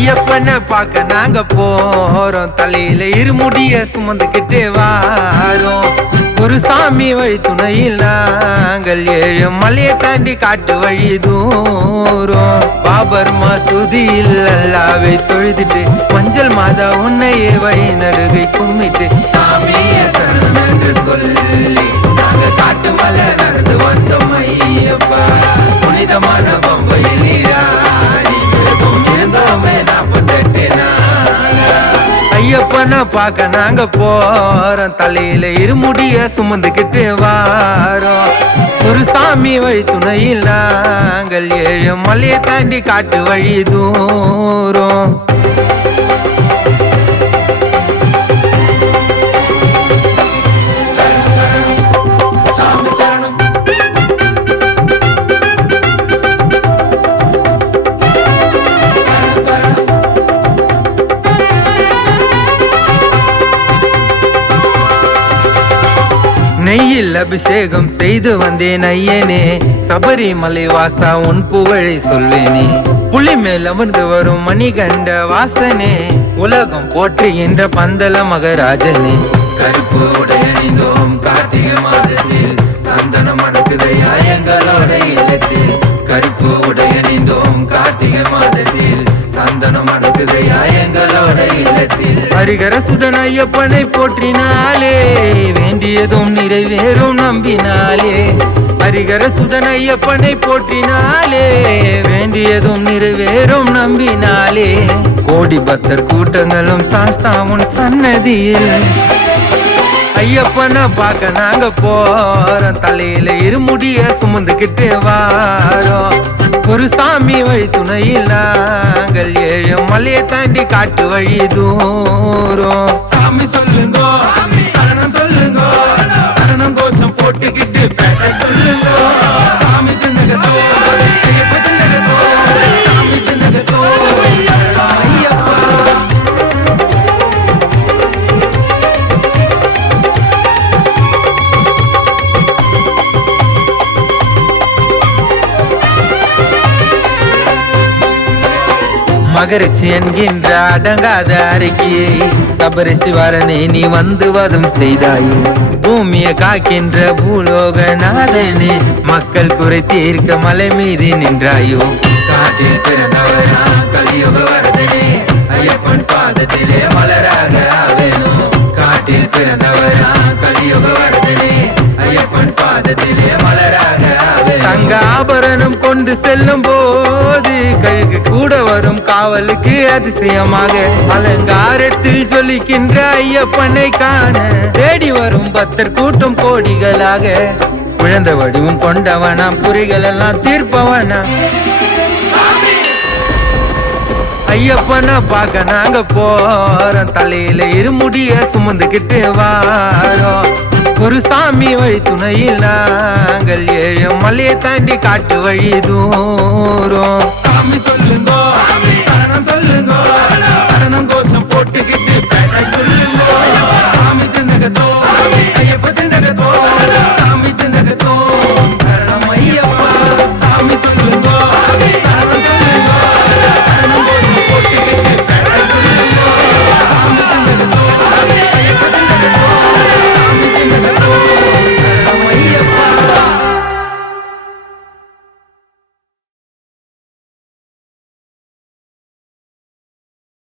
ஐயப்பனை பார்க்க நாங்க போறோம், தலையில இருமுடிய சுமந்துக்கிட்டு வாரோம். குருசாமி வழி துணையில் நாங்கள் 7 மலையை தாண்டி காட்டு வழி தூரம். பாபர் மசூதியில் அல்லாவை தொழுதுட்டு மஞ்சள் மாதா உன்னையே வழி நடுகை கும்மிட்டு சாமியே சரணம் என்று சொல்லி நாங்க காட்டு மலை நடந்து வந்தோம் ஐயப்பா. புனிதமான பம்பையில் நீராடி இருந்தோமே 48 நாள். ஐயப்பனை பார்க்க நாங்க போறோம், தலையில இருமுடிய சுமந்துக்கிட்டு வாரோம். ஒரு சாமி வழி துணையில் நாங்கள் 7 மலையை தாண்டி காட்டு வழி தூரம். நெய்யில் அபிஷேகம் செய்து வந்தேன் ஐயனே, சபரிமலை வாசா உன் புகழை சொல்வேனே. புலி மேல் அமர்ந்து வரும் மணிகண்ட வாசனே, உலகம் போற்றுகின்ற பந்தல மகராஜனே. கருப்பு உடை அணிந்தோம் கார்த்திகை மாதத்தில், சந்தனம் மணக்குதையா எங்களோட இல்லத்தில். கருப்பு உடை அணிந்தோம் கார்த்திகை மாதத்தில், சந்தனம் மணக்குதையா எங்களோட இல்லத்தில். ஹரிகர சுதன் ஐயப்பனை போற்றினாலே வேண்டியதும் நிறைவேறும் நம்பினாலே. ஹரிகர சுதன் ஐயப்பனை போற்றினாலே வேண்டியதும் நிறைவேறும் நம்பினாலே. கோடி பக்தர் கூட்டங்களும் சாஸ்தாமுன் சன்னதியில் ஐயப்பனை பார்க்க நாங்க போறோம், தலையில இருமுடிய சுமந்துக்கிட்டு வாரோம். ஒரு சாமி வழி துணையில் நாங்கள் 7 மலையை தாண்டி காட்டு வழி தூரம். சாமி சொல்லுங்க, சரணம் சொல்லுங்க, சரணம் கோஷம் போட்டுக்கிட்டு பேட்டை சொல்லுங்க. சாமி தின்னகத்தோ, ஐயப்ப தின்னகத்தோ, சாமி தின்னகத்தோ ஐயப்பா. மகரிச்சி என்கின்ற அடங்காத அறிக்கையை சபரிசிவரனே நீ வந்து வதம் செய்தாயோ. பூமியை காக்கின்ற பூலோகநாதனே, மக்கள் குறை தீர்க்க மலை மீது நின்றாயோ. காட்டில் பிறந்தவரா கலியுக வரதனே, ஐயப்பன் பாதத்திலே மலராக ஆவேனோ. காட்டில் பிறந்தவரா கலியுக வரதனே, ஐயப்பன் பாதத்திலே மலராக ஆவேனோ. தங்க ஆபரணம் கொண்டு செல்லும் போது கழுகு கூட வரும் காவலுக்கு அதிசயமாக, அலங்காரத்தில் ஜொலிக்கின்ற ஐயப்பனை காண தேடி வரும் பக்தர் கூட்டம் கோடிகளாக. குழந்தை வடிவம் கொண்டவனா, புரிகள் எல்லாம் தீர்ப்பவனா. ஐயப்பனை பார்க்க நாங்க போறோம், தலையில இருமுடிய சுமந்துக்கிட்டு வாரோம். ஒரு சாமி வழி துணையில் நாங்கள் 7 மலையை தாண்டி காட்டு வழி தூரம். சாமி சொல்லுங்க, சரணம் சொல்லுங்க, சரணம் கோஷம் போட்டுக்கிட்டு